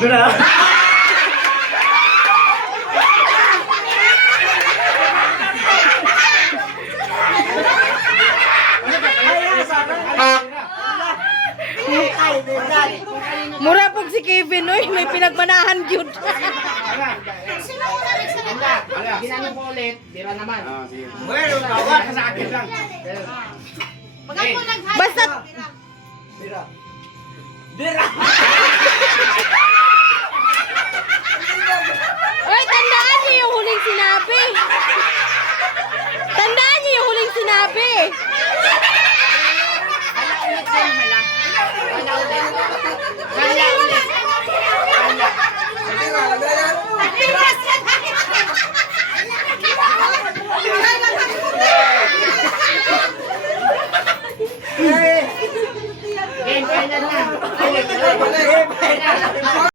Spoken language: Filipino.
Dura. Mura pog si Kevin, oy, may pinagmanahan gyud. Ginano po ulit, bira naman. Well, kawa sa akin lang. Basta Dira.